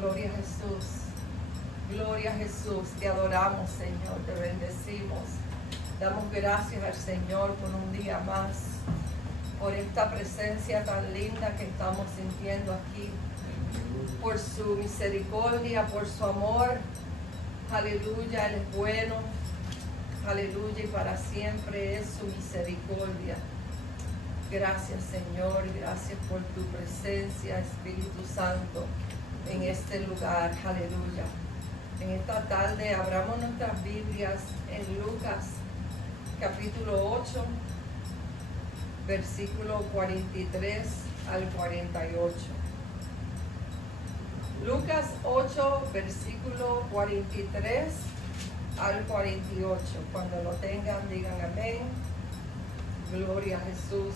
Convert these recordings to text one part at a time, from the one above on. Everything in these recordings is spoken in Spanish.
Gloria a Jesús. Gloria a Jesús. Te adoramos, Señor. Te bendecimos. Damos gracias al Señor por un día más, por esta presencia tan linda que estamos sintiendo aquí, por su misericordia, por su amor. Aleluya, Él es bueno. Aleluya, y para siempre es su misericordia. Gracias, Señor, gracias por tu presencia, Espíritu Santo, en este lugar. Aleluya. En esta tarde abramos nuestras Biblias en Lucas, capítulo 8, versículo 43 al 48. Lucas 8, versículo 43 al 48. Cuando lo tengan, digan amén. Gloria a Jesús.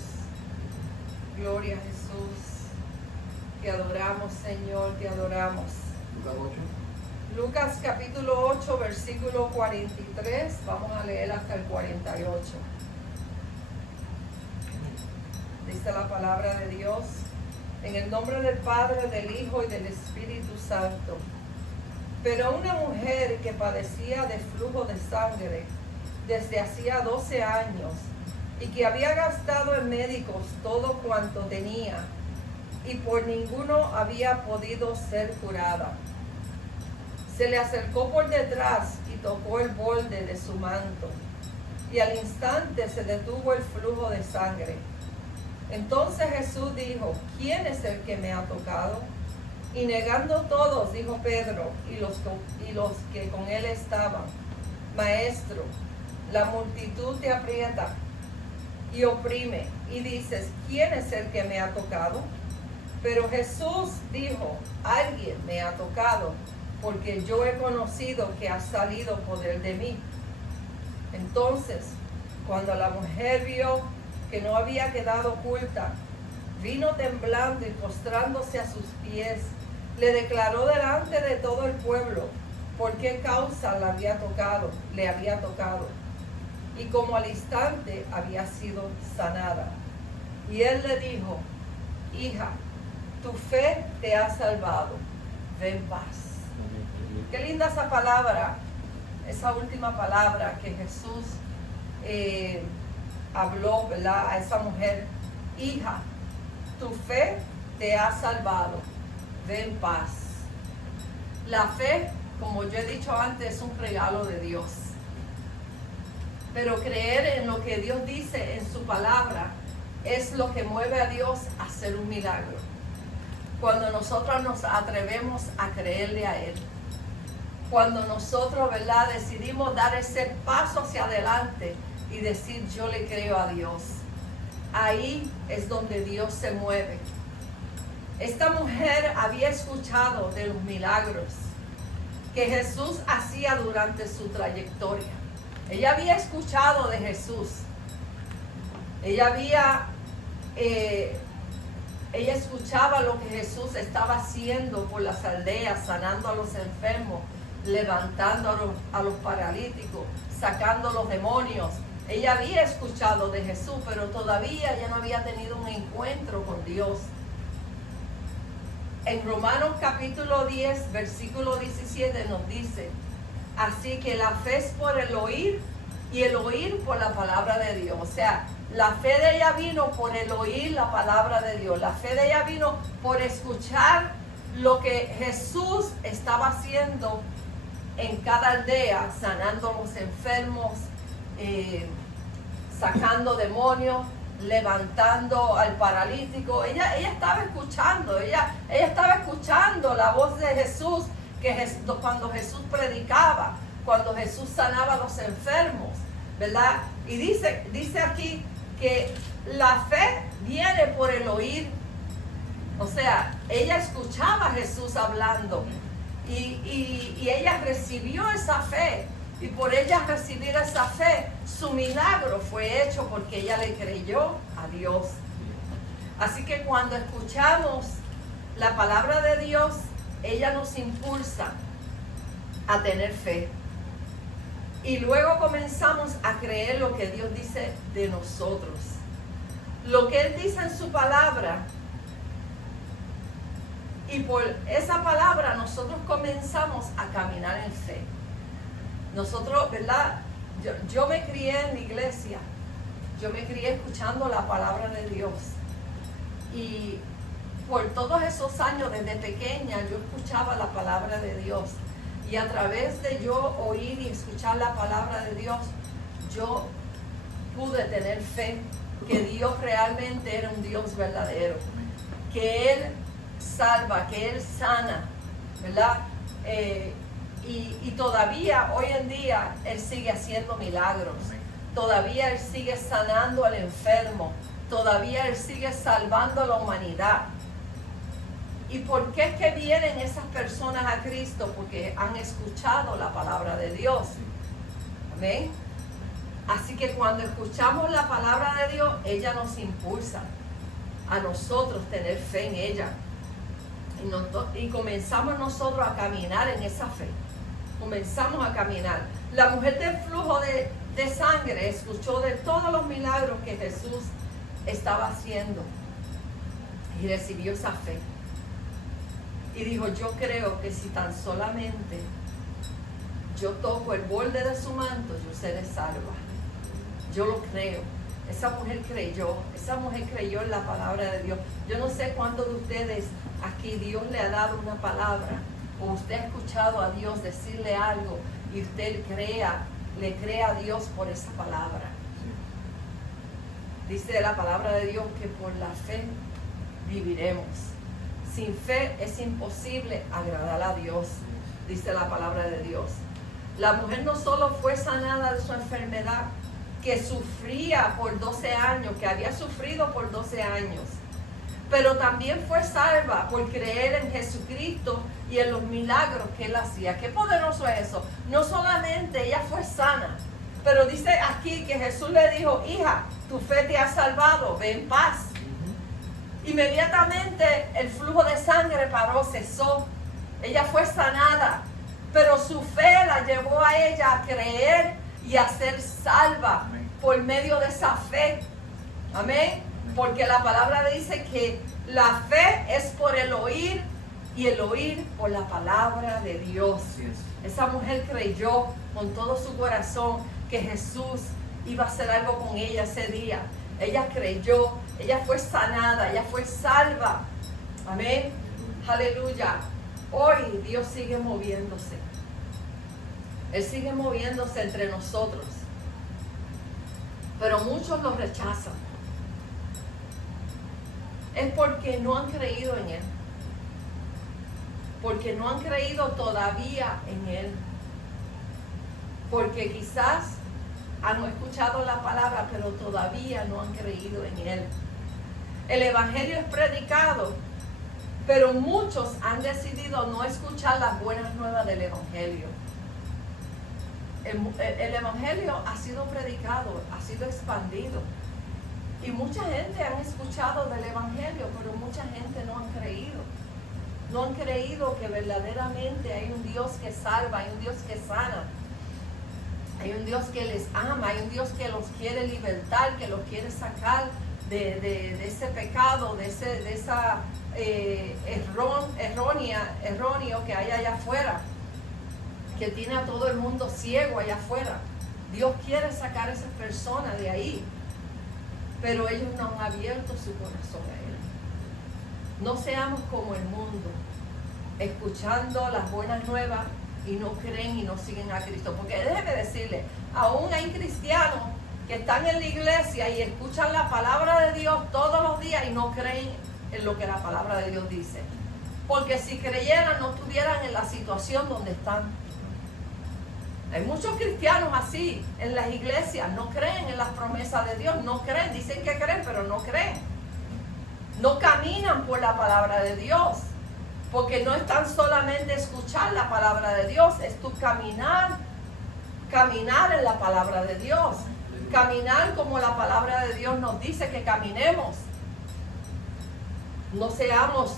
Gloria a Jesús. Te adoramos, Señor, te adoramos. Lucas 8. Lucas capítulo 8, versículo 43. Vamos a leer hasta el 48. Dice la palabra de Dios. En el nombre del Padre, del Hijo y del Espíritu Santo. Pero una mujer que padecía de flujo de sangre desde hacía 12 años y que había gastado en médicos todo cuanto tenía y por ninguno había podido ser curada, se le acercó por detrás y tocó el borde de su manto, y al instante se detuvo el flujo de sangre. Entonces Jesús dijo: ¿quién es el que me ha tocado? Y negando todos, dijo Pedro y los que con él estaban: Maestro, la multitud te aprieta y oprime, y dices: ¿quién es el que me ha tocado? Pero Jesús dijo: alguien me ha tocado, porque yo he conocido que ha salido poder de mí. Entonces, cuando la mujer vio que no había quedado oculta, vino temblando y postrándose a sus pies, le declaró delante de todo el pueblo por qué causa le había tocado, y como al instante había sido sanada. Y él le dijo: hija, tu fe te ha salvado, ve en paz. Qué linda esa palabra, esa última palabra que Jesús habló, ¿verdad?, a esa mujer: hija, tu fe te ha salvado, ve en paz. La fe, como yo he dicho antes, es un regalo de Dios. Pero creer en lo que Dios dice en su palabra es lo que mueve a Dios a hacer un milagro. Cuando nosotros nos atrevemos a creerle a Él. Cuando nosotros, ¿verdad?, decidimos dar ese paso hacia adelante y decir: yo le creo a Dios. Ahí es donde Dios se mueve. Esta mujer había escuchado de los milagros que Jesús hacía durante su trayectoria. Ella había escuchado de Jesús. Ella escuchaba lo que Jesús estaba haciendo por las aldeas, sanando a los enfermos, levantando a los paralíticos, sacando a los demonios. Ella había escuchado de Jesús, pero todavía ella no había tenido un encuentro con Dios. En Romanos capítulo 10, versículo 17 nos dice: así que la fe es por el oír, y el oír por la palabra de Dios. O sea, la fe de ella vino por el oír la palabra de Dios. La fe de ella vino por escuchar lo que Jesús estaba haciendo en cada aldea, sanando a los enfermos, sacando demonios, levantando al paralítico. Ella estaba escuchando, ella estaba escuchando la voz de Jesús, cuando Jesús predicaba, cuando Jesús sanaba a los enfermos, ¿verdad? Y dice aquí que la fe viene por el oír. O sea, ella escuchaba a Jesús hablando y ella recibió esa fe. Y por ella recibir esa fe, su milagro fue hecho porque ella le creyó a Dios. Así que cuando escuchamos la palabra de Dios, ella nos impulsa a tener fe. Y luego comenzamos a creer lo que Dios dice de nosotros. Lo que Él dice en su palabra. Y por esa palabra nosotros comenzamos a caminar en fe. Nosotros, ¿verdad? Yo me crié en la iglesia, yo me crié escuchando la palabra de Dios. Y por todos esos años, desde pequeña, yo escuchaba la palabra de Dios. Y a través de yo oír y escuchar la palabra de Dios, yo pude tener fe que Dios realmente era un Dios verdadero, que Él salva, que Él sana, ¿verdad? Y todavía hoy en día Él sigue haciendo milagros, todavía Él sigue sanando al enfermo, todavía Él sigue salvando a la humanidad. ¿Y por qué es que vienen esas personas a Cristo? Porque han escuchado la palabra de Dios. Amén. Así que cuando escuchamos la palabra de Dios, ella nos impulsa a nosotros tener fe en ella. Y comenzamos nosotros a caminar en esa fe. Comenzamos a caminar. La mujer del flujo de sangre escuchó de todos los milagros que Jesús estaba haciendo y recibió esa fe. Y dijo, yo creo que si tan solamente yo toco el borde de su manto, yo seré salva. Yo lo creo. Esa mujer creyó en la palabra de Dios. Yo no sé cuántos de ustedes aquí Dios le ha dado una palabra, o usted ha escuchado a Dios decirle algo y usted le crea a Dios por esa palabra. Dice la palabra de Dios que por la fe viviremos. Sin fe es imposible agradar a Dios, dice la palabra de Dios. La mujer no solo fue sanada de su enfermedad, que sufría por 12 años, que había sufrido por 12 años, pero también fue salva por creer en Jesucristo y en los milagros que Él hacía. Qué poderoso es eso. No solamente ella fue sana, pero dice aquí que Jesús le dijo, hija, tu fe te ha salvado, ve en paz. Inmediatamente el flujo de sangre paró, cesó. Ella fue sanada, pero su fe la llevó a ella a creer y a ser salva por medio de esa fe. Amén. Porque la palabra dice que la fe es por el oír y el oír por la palabra de Dios. Esa mujer creyó con todo su corazón que Jesús iba a hacer algo con ella ese día. Ella creyó, ella fue sanada, ella fue salva. Amén. Aleluya. Hoy Dios sigue moviéndose. Él sigue moviéndose entre nosotros. Pero muchos lo rechazan. Es porque no han creído en Él. Porque no han creído todavía en Él. Porque quizás han escuchado la palabra, pero todavía no han creído en Él. El Evangelio es predicado, pero muchos han decidido no escuchar las buenas nuevas del Evangelio. El Evangelio ha sido predicado, ha sido expandido. Y mucha gente han escuchado del Evangelio, pero mucha gente no han creído. No han creído que verdaderamente hay un Dios que salva, hay un Dios que sana. Hay un Dios que les ama, hay un Dios que los quiere libertar, que los quiere sacar de ese pecado, de esa erróneo que hay allá afuera, que tiene a todo el mundo ciego allá afuera. Dios quiere sacar a esas personas de ahí, pero ellos no han abierto su corazón a Él. No seamos como el mundo, escuchando las buenas nuevas y no creen y no siguen a Cristo. Porque déjeme decirle, aún hay cristianos que están en la iglesia y escuchan la palabra de Dios todos los días y no creen en lo que la palabra de Dios dice. Porque si creyeran no estuvieran en la situación donde están. Hay muchos cristianos así en las iglesias, no creen en las promesas de Dios, no creen, dicen que creen, pero no creen. No caminan por la palabra de Dios. Porque no es tan solamente escuchar la palabra de Dios, es tu caminar en la palabra de Dios. Caminar como la palabra de Dios nos dice que caminemos. No seamos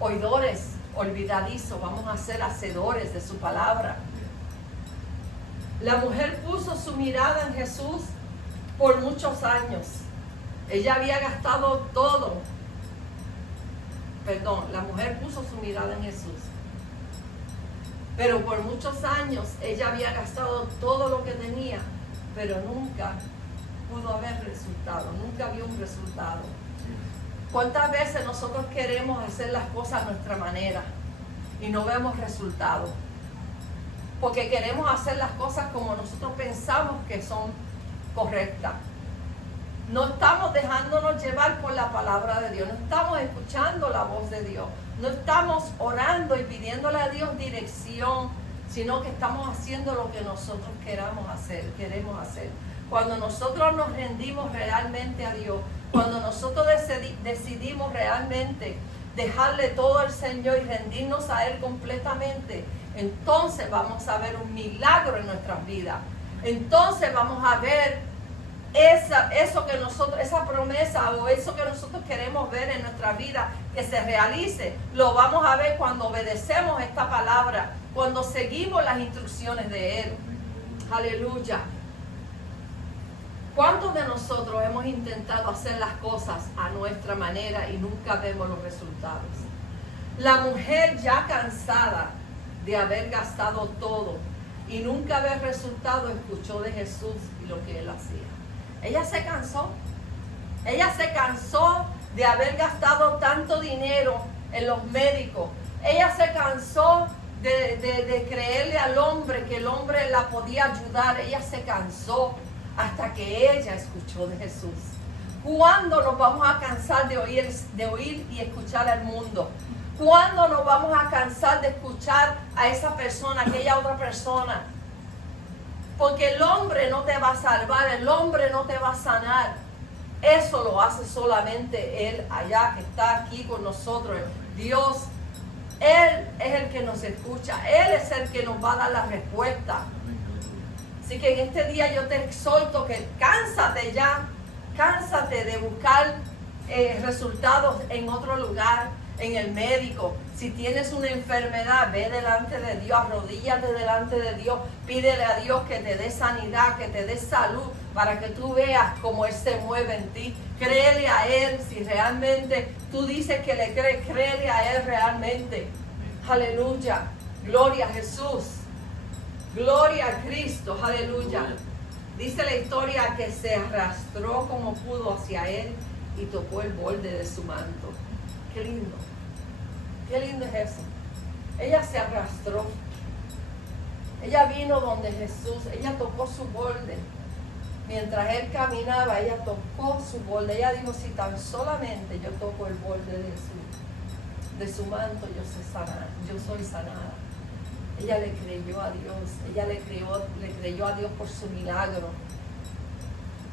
oidores, olvidadizos, vamos a ser hacedores de su palabra. La mujer puso su mirada en Jesús por muchos años. Ella había gastado todo. La mujer puso su mirada en Jesús. Pero por muchos años ella había gastado todo lo que tenía, pero nunca pudo haber resultado, nunca vio un resultado. ¿Cuántas veces nosotros queremos hacer las cosas a nuestra manera y no vemos resultados? Porque queremos hacer las cosas como nosotros pensamos que son correctas. No estamos dejándonos llevar por la palabra de Dios, no estamos escuchando la voz de Dios, no estamos orando y pidiéndole a Dios dirección, sino que estamos haciendo lo que nosotros queremos hacer. Cuando nosotros nos rendimos realmente a Dios, cuando nosotros decidimos realmente dejarle todo al Señor y rendirnos a Él completamente, entonces vamos a ver un milagro en nuestras vidas. Entonces vamos a ver esa promesa o eso que nosotros queremos ver en nuestra vida que se realice. Lo vamos a ver cuando obedecemos esta palabra, cuando seguimos las instrucciones de Él. Aleluya. ¿Cuántos de nosotros hemos intentado hacer las cosas a nuestra manera y nunca vemos los resultados? La mujer ya cansada de haber gastado todo y nunca ver resultado, escuchó de Jesús y lo que Él hacía. Ella se cansó de haber gastado tanto dinero en los médicos. Ella se cansó de creerle al hombre que el hombre la podía ayudar. Ella se cansó hasta que ella escuchó de Jesús. ¿Cuándo nos vamos a cansar de oír y escuchar al mundo? ¿Cuándo nos vamos a cansar de escuchar a esa persona, aquella otra persona? Porque el hombre no te va a salvar, el hombre no te va a sanar. Eso lo hace solamente Él allá que está aquí con nosotros. Dios, Él es el que nos escucha, Él es el que nos va a dar la respuesta. Así que en este día yo te exhorto que cánsate de buscar resultados en otro lugar, en el médico. Si tienes una enfermedad, ve delante de Dios, arrodíllate delante de Dios, pídele a Dios que te dé sanidad, que te dé salud, para que tú veas cómo Él se mueve en ti. Créele a Él, si realmente tú dices que le crees, créele a Él realmente. Aleluya, gloria a Jesús, gloria a Cristo, aleluya. Dice la historia que se arrastró como pudo hacia Él y tocó el borde de su manto. Qué lindo es eso. Ella se arrastró, ella vino donde Jesús, ella tocó su borde. Mientras Él caminaba, ella tocó su borde. Ella dijo, si tan solamente yo toco el borde de su manto, yo soy sanada. Ella le creyó a Dios, ella le creyó a Dios por su milagro.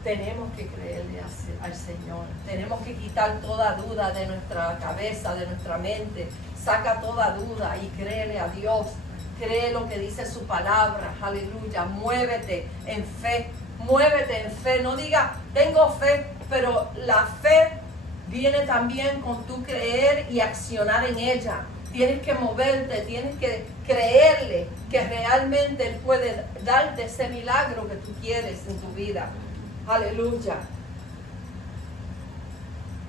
Tenemos que creerle al Señor. Tenemos que quitar toda duda de nuestra cabeza, de nuestra mente. Saca toda duda y créele a Dios. Cree lo que dice su palabra. Aleluya. Muévete en fe. Muévete en fe. No diga, tengo fe, pero la fe viene también con tu creer y accionar en ella. Tienes que moverte, tienes que creerle que realmente Él puede darte ese milagro que tú quieres en tu vida. Aleluya.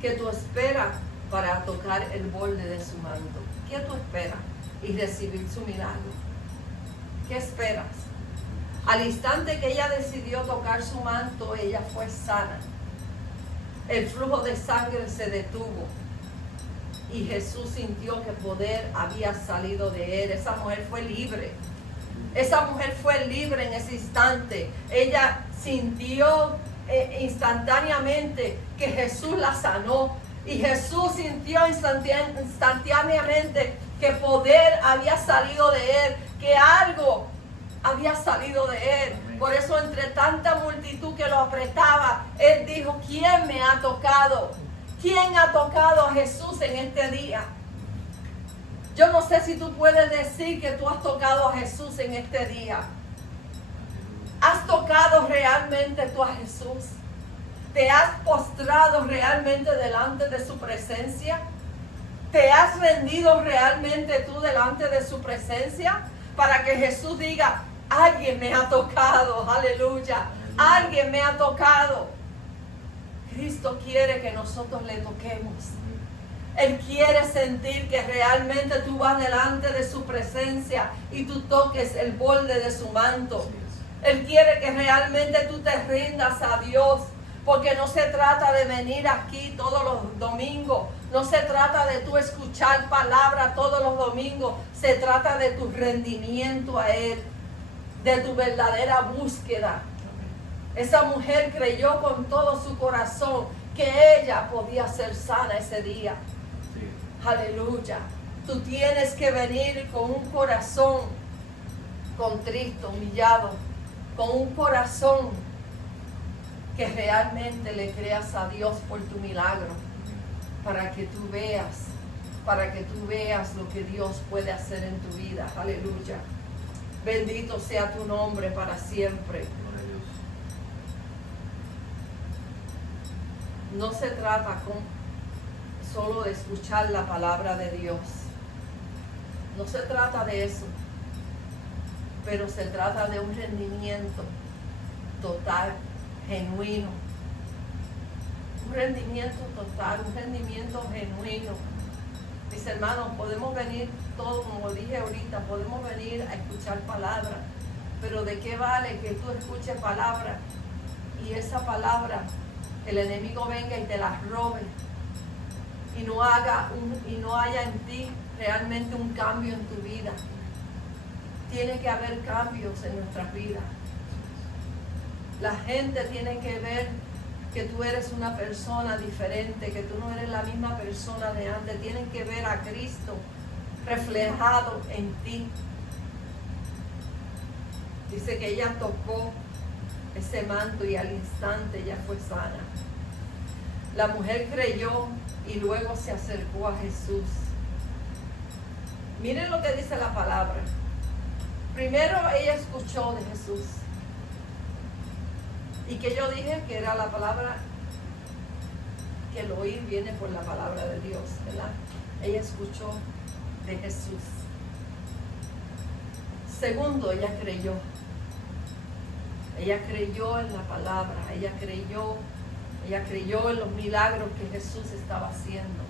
¿Qué tú esperas para tocar el borde de su manto? ¿Qué tú esperas? Y recibir su milagro. ¿Qué esperas? Al instante que ella decidió tocar su manto, ella fue sana. El flujo de sangre se detuvo. Y Jesús sintió que poder había salido de Él. Esa mujer fue libre. Esa mujer fue libre en ese instante. Ella sintió instantáneamente que Jesús la sanó. Y Jesús sintió instantáneamente que poder había salido de Él, que algo había salido de Él. Por eso entre tanta multitud que lo apretaba, Él dijo, ¿quién me ha tocado? ¿Quién ha tocado a Jesús en este día? Yo no sé si tú puedes decir que tú has tocado a Jesús en este día. ¿Has tocado realmente tú a Jesús? ¿Te has postrado realmente delante de su presencia? ¿Te has rendido realmente tú delante de su presencia? Para que Jesús diga, alguien me ha tocado, aleluya, alguien me ha tocado. Cristo quiere que nosotros le toquemos. Él quiere sentir que realmente tú vas delante de su presencia y tú toques el borde de su manto. Él quiere que realmente tú te rindas a Dios, porque no se trata de venir aquí todos los domingos, no se trata de tú escuchar palabra todos los domingos, se trata de tu rendimiento a Él, de tu verdadera búsqueda. Esa mujer creyó con todo su corazón que ella podía ser sana ese día. Aleluya. Tú tienes que venir con un corazón contrito, humillado, con un corazón que realmente le creas a Dios por tu milagro, para que tú veas lo que Dios puede hacer en tu vida. Aleluya. Bendito sea tu nombre para siempre. No se trata solo de escuchar la palabra de Dios. No se trata de eso, pero se trata de un rendimiento total, genuino. Un rendimiento total, un rendimiento genuino. Mis hermanos, podemos venir todos, como dije ahorita, podemos venir a escuchar palabra, pero ¿de qué vale que tú escuches palabra y esa palabra el enemigo venga y te la robe y no haya en ti realmente un cambio en tu vida? Tiene que haber cambios en nuestras vidas. La gente tiene que ver que tú eres una persona diferente, que tú no eres la misma persona de antes. Tienen que ver a Cristo reflejado en ti. Dice que ella tocó ese manto y al instante ella fue sana. La mujer creyó y luego se acercó a Jesús. Miren lo que dice la palabra. Primero ella escuchó de Jesús. Y que yo dije que era la palabra, que el oír viene por la palabra de Dios, ¿verdad? Ella escuchó de Jesús. Segundo, ella creyó. Ella creyó en la palabra, ella creyó en los milagros que Jesús estaba haciendo.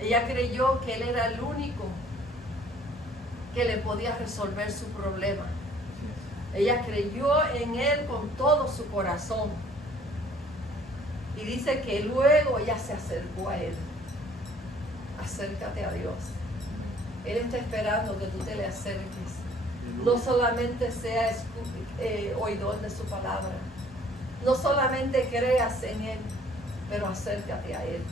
Ella creyó que Él era el único que le podía resolver su problema. Ella creyó en Él con todo su corazón. Y dice que luego ella se acercó a Él. Acércate a Dios. Él está esperando que tú te le acerques. No solamente seas oidor de su palabra. No solamente creas en Él, pero acércate a Él.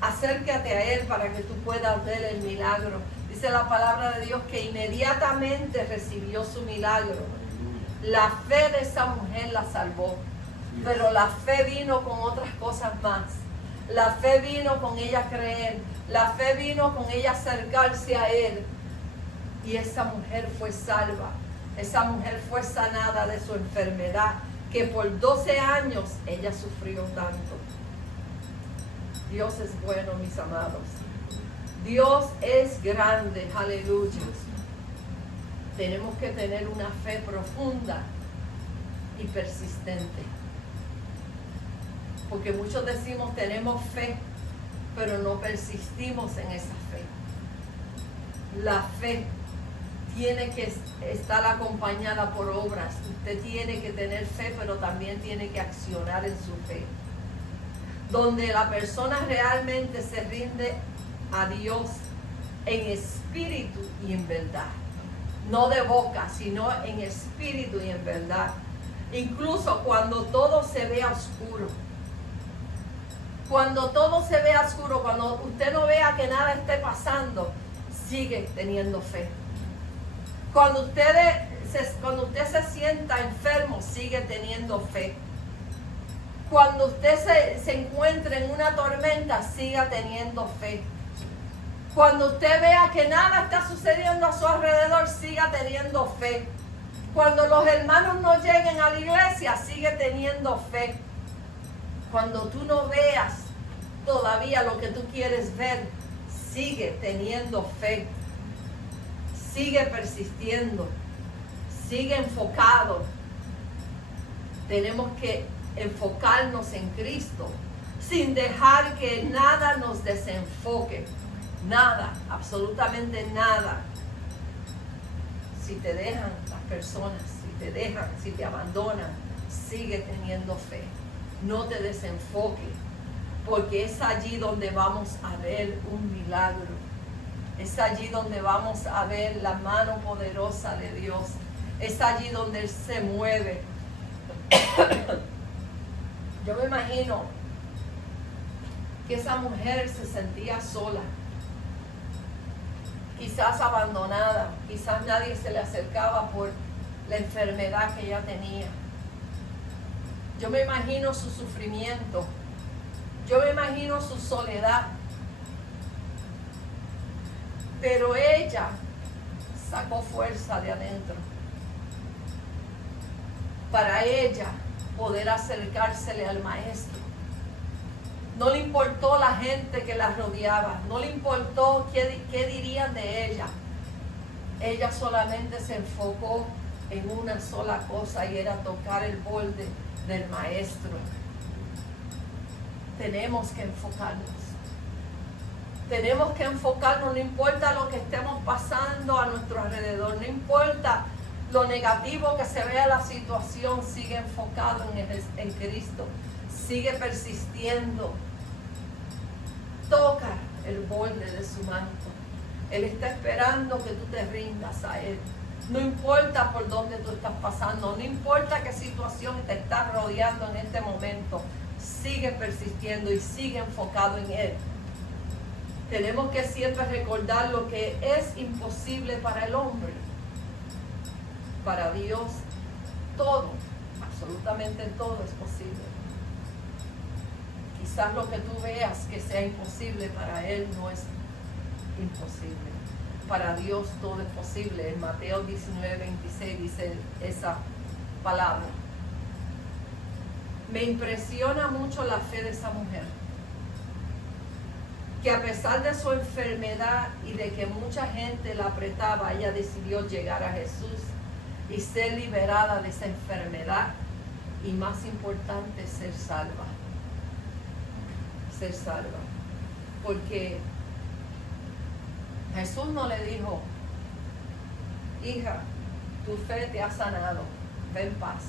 Acércate a Él para que tú puedas ver el milagro. Dice la palabra de Dios que inmediatamente recibió su milagro. La fe de esa mujer la salvó. Pero la fe vino con otras cosas más. La fe vino con ella creer. La fe vino con ella acercarse a Él. Y esa mujer fue salva. Esa mujer fue sanada de su enfermedad, que por 12 años ella sufrió tanto. Dios es bueno, mis amados. Dios es grande, aleluya. Tenemos que tener una fe profunda y persistente. Porque muchos decimos tenemos fe, pero no persistimos en esa fe. La fe tiene que estar acompañada por obras. Usted tiene que tener fe, pero también tiene que accionar en su fe. Donde la persona realmente se rinde a Dios en espíritu y en verdad. No de boca, sino en espíritu y en verdad. Incluso cuando todo se vea oscuro. Cuando todo se vea oscuro, cuando usted no vea que nada esté pasando, sigue teniendo fe. Cuando usted se sienta enfermo, sigue teniendo fe. Cuando usted se encuentre en una tormenta, siga teniendo fe. Cuando usted vea que nada está sucediendo a su alrededor, siga teniendo fe. Cuando los hermanos no lleguen a la iglesia, sigue teniendo fe. Cuando tú no veas todavía lo que tú quieres ver, sigue teniendo fe. Sigue persistiendo. Sigue enfocado. Tenemos que enfocarnos en Cristo sin dejar que nada nos desenfoque. Nada, absolutamente nada. Si te dejan las personas, si te dejan, si te abandonan, sigue teniendo fe. No te desenfoques, porque es allí donde vamos a ver un milagro. Es allí donde vamos a ver la mano poderosa de Dios. Es allí donde Él se mueve. Yo me imagino que esa mujer se sentía sola, quizás abandonada, quizás nadie se le acercaba por la enfermedad que ella tenía. Yo me imagino su sufrimiento, yo me imagino su soledad, pero ella sacó fuerza de adentro para ella poder acercársele al Maestro. No le importó la gente que la rodeaba, no le importó qué dirían de ella. Ella solamente se enfocó en una sola cosa, y era tocar el borde del Maestro. Tenemos que enfocarnos. Tenemos que enfocarnos, no importa lo que estemos pasando a nuestro alrededor, no importa lo negativo que se vea la situación, sigue enfocado en Cristo, sigue persistiendo. Toca el borde de su manto. Él está esperando que tú te rindas a Él. No importa por dónde tú estás pasando, no importa qué situación te está rodeando en este momento, sigue persistiendo y sigue enfocado en Él. Tenemos que siempre recordar lo que es imposible para el hombre. Para Dios todo, absolutamente todo es posible. Quizás lo que tú veas que sea imposible, para Él no es imposible. Para Dios todo es posible. En Mateo 19:26 dice esa palabra. Me impresiona mucho la fe de esa mujer, que a pesar de su enfermedad y de que mucha gente la apretaba, ella decidió llegar a Jesús y ser liberada de esa enfermedad, y más importante, ser salva. Ser salva. Porque Jesús no le dijo: hija, tu fe te ha sanado, ve en paz.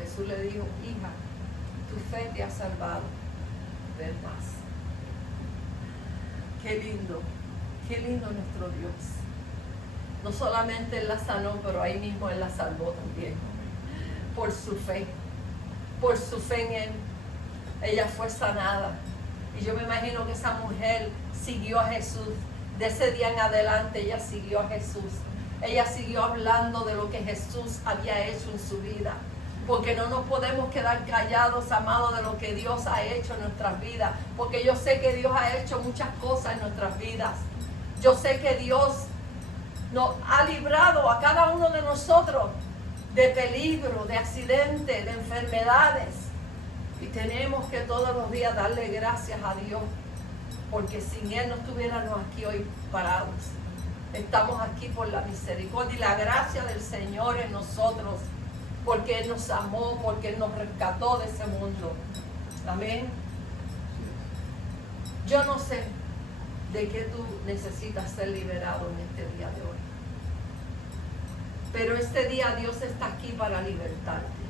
Jesús le dijo: hija, tu fe te ha salvado, ve en paz. Qué lindo nuestro Dios. No solamente Él la sanó, pero ahí mismo Él la salvó también. Por su fe en Él, ella fue sanada. Y yo me imagino que esa mujer siguió a Jesús. De ese día en adelante ella siguió a Jesús. Ella siguió hablando de lo que Jesús había hecho en su vida. Porque no nos podemos quedar callados, amados, de lo que Dios ha hecho en nuestras vidas. Porque yo sé que Dios ha hecho muchas cosas en nuestras vidas. Yo sé que Dios nos ha librado a cada uno de nosotros de peligro, de accidentes, de enfermedades. Y tenemos que todos los días darle gracias a Dios, porque sin Él no estuviéramos aquí hoy parados. Estamos aquí por la misericordia y la gracia del Señor en nosotros, porque Él nos amó, porque Él nos rescató de ese mundo. Amén. Yo no sé de qué tú necesitas ser liberado en este día de hoy, pero este día Dios está aquí para libertarte.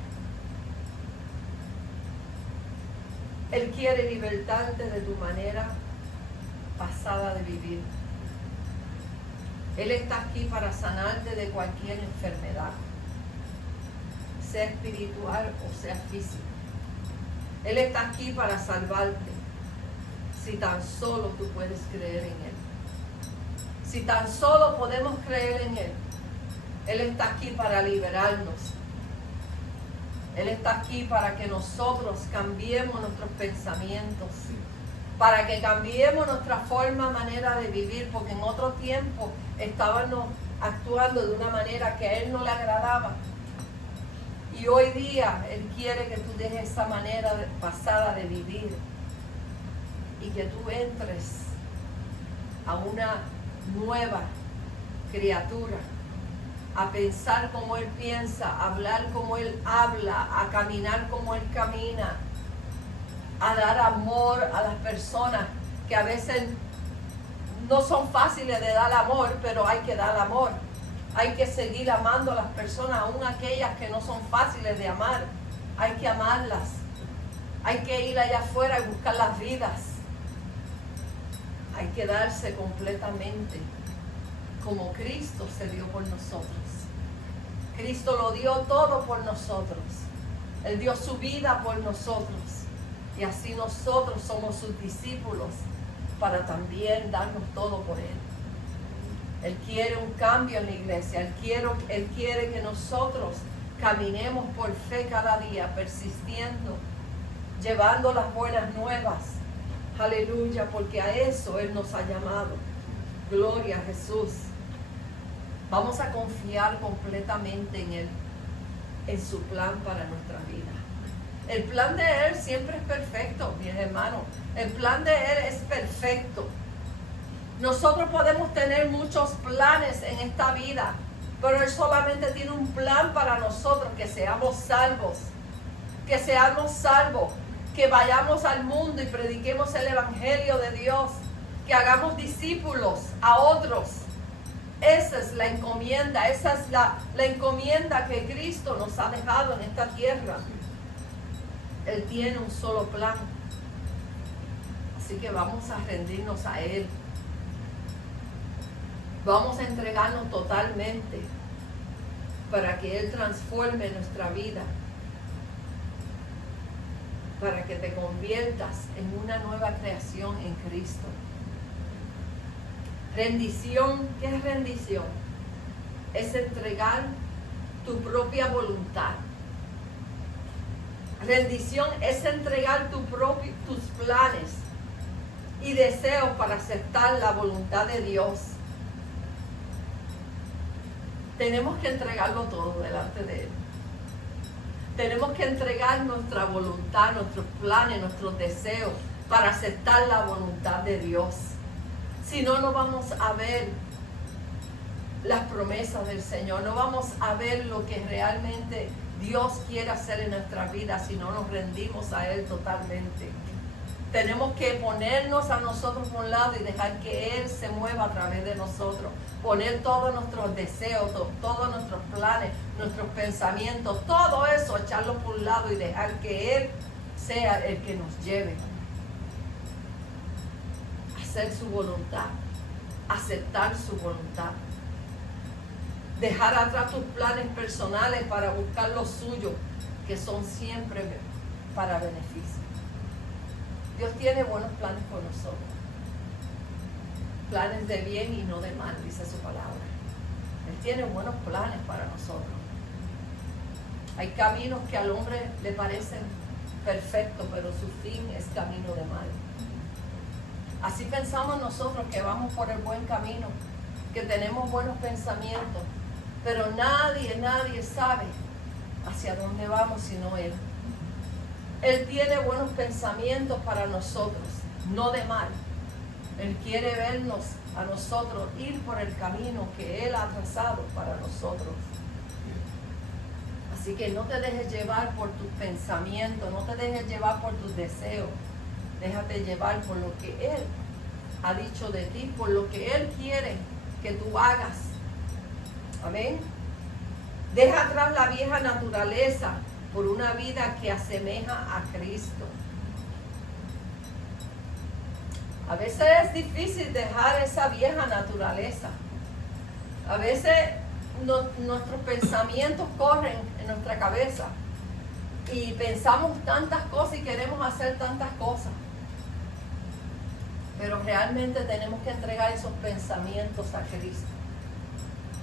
Él quiere libertarte de tu manera pasada de vivir. Él está aquí para sanarte de cualquier enfermedad, sea espiritual o sea física. Él está aquí para salvarte, si tan solo tú puedes creer en Él. Si tan solo podemos creer en Él. Él está aquí para liberarnos. Él está aquí para que nosotros cambiemos nuestros pensamientos, para que cambiemos nuestra manera de vivir, porque en otro tiempo estábamos actuando de una manera que a Él no le agradaba. Y hoy día Él quiere que tú dejes esa manera pasada de vivir y que tú entres a una nueva criatura, a pensar como Él piensa, a hablar como Él habla, a caminar como Él camina. a dar amor a las personas que a veces no son fáciles de dar amor, pero hay que dar amor. Hay que seguir amando a las personas, aun aquellas que no son fáciles de amar. Hay que amarlas. Hay que ir allá afuera y buscar las vidas. Hay que darse completamente como Cristo se dio por nosotros. Cristo lo dio todo por nosotros. Él dio su vida por nosotros. Y así nosotros somos sus discípulos para también darnos todo por Él. Él quiere un cambio en la iglesia. Él quiere que nosotros caminemos por fe cada día, persistiendo, llevando las buenas nuevas. Aleluya, porque a eso Él nos ha llamado. Gloria a Jesús. Vamos a confiar completamente en Él, en su plan para nuestra vida. El plan de Él siempre es perfecto, mis hermanos. El plan de Él es perfecto. Nosotros podemos tener muchos planes en esta vida, pero Él solamente tiene un plan para nosotros, que seamos salvos. Que seamos salvos, que vayamos al mundo y prediquemos el Evangelio de Dios, que hagamos discípulos a otros. Esa es la encomienda, esa es la encomienda que Cristo nos ha dejado en esta tierra. Él tiene un solo plan. Así que vamos a rendirnos a Él. Vamos a entregarnos totalmente para que Él transforme nuestra vida, para que te conviertas en una nueva creación en Cristo. Rendición, ¿qué es rendición? Es entregar tu propia voluntad. Rendición es entregar tus planes y deseos para aceptar la voluntad de Dios. Tenemos que entregarlo todo delante de Él. Tenemos que entregar nuestra voluntad, nuestros planes, nuestros deseos para aceptar la voluntad de Dios. Si no, no vamos a ver las promesas del Señor. No vamos a ver lo que realmente Dios quiere hacer en nuestra vida si no nos rendimos a Él totalmente. Tenemos que ponernos a nosotros por un lado y dejar que Él se mueva a través de nosotros. Poner todos nuestros deseos, todos nuestros planes, nuestros pensamientos, todo eso, echarlo por un lado y dejar que Él sea el que nos lleve. Hacer su voluntad, aceptar su voluntad. Dejar atrás tus planes personales para buscar los suyos, que son siempre para beneficio. Dios tiene buenos planes por nosotros. Planes de bien y no de mal, dice su palabra. Él tiene buenos planes para nosotros. Hay caminos que al hombre le parecen perfectos, pero su fin es camino de mal. Así pensamos nosotros que vamos por el buen camino, que tenemos buenos pensamientos, pero nadie sabe hacia dónde vamos sino Él. Él tiene buenos pensamientos para nosotros, no de mal. Él quiere vernos a nosotros ir por el camino que Él ha trazado para nosotros. Así que no te dejes llevar por tus pensamientos, no te dejes llevar por tus deseos. Déjate llevar por lo que Él ha dicho de ti, por lo que Él quiere que tú hagas. Amén. Deja atrás la vieja naturaleza por una vida que asemeja a Cristo. A veces es difícil dejar esa vieja naturaleza. A veces nuestros pensamientos corren en nuestra cabeza y pensamos tantas cosas y queremos hacer tantas cosas. Pero realmente tenemos que entregar esos pensamientos a Cristo.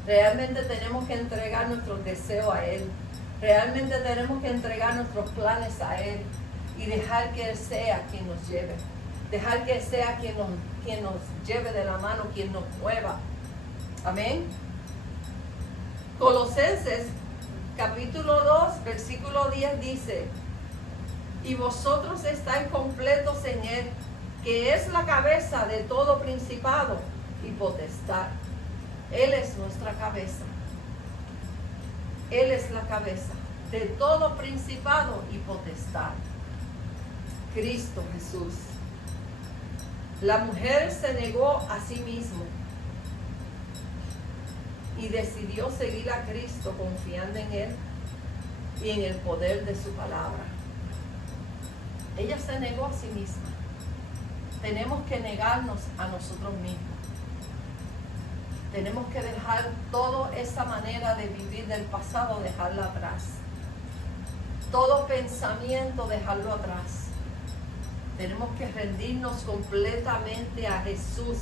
Realmente tenemos que entregar nuestros deseos a Él. Realmente tenemos que entregar nuestros planes a Él y dejar que Él sea quien nos lleve. Dejar que Él sea quien nos lleve de la mano, quien nos mueva. Amén. Colosenses capítulo 2, versículo 10 dice: y vosotros estáis completos en Él, que es la cabeza de todo principado y potestad. Él es nuestra cabeza. Él es la cabeza de todo principado y potestad. Cristo Jesús. La mujer se negó a sí misma y decidió seguir a Cristo confiando en Él y en el poder de su palabra. Ella se negó a sí misma. Tenemos que negarnos a nosotros mismos. Tenemos que dejar toda esa manera de vivir del pasado, dejarla atrás. Todo pensamiento, dejarlo atrás. Tenemos que rendirnos completamente a Jesús.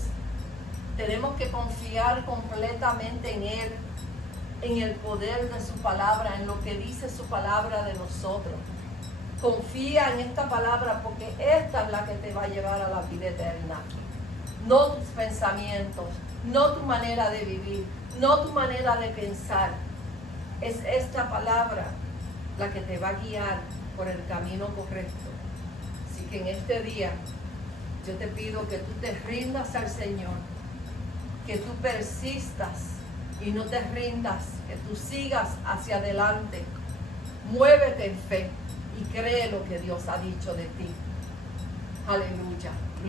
Tenemos que confiar completamente en Él, en el poder de su palabra, en lo que dice su palabra de nosotros. Confía en esta palabra porque esta es la que te va a llevar a la vida eterna. No tus pensamientos, no tu manera de vivir, no tu manera de pensar. Es esta palabra la que te va a guiar por el camino correcto. Así que en este día yo te pido que tú te rindas al Señor, que tú persistas y no te rindas, que tú sigas hacia adelante. Muévete en fe y cree lo que Dios ha dicho de ti. Aleluya.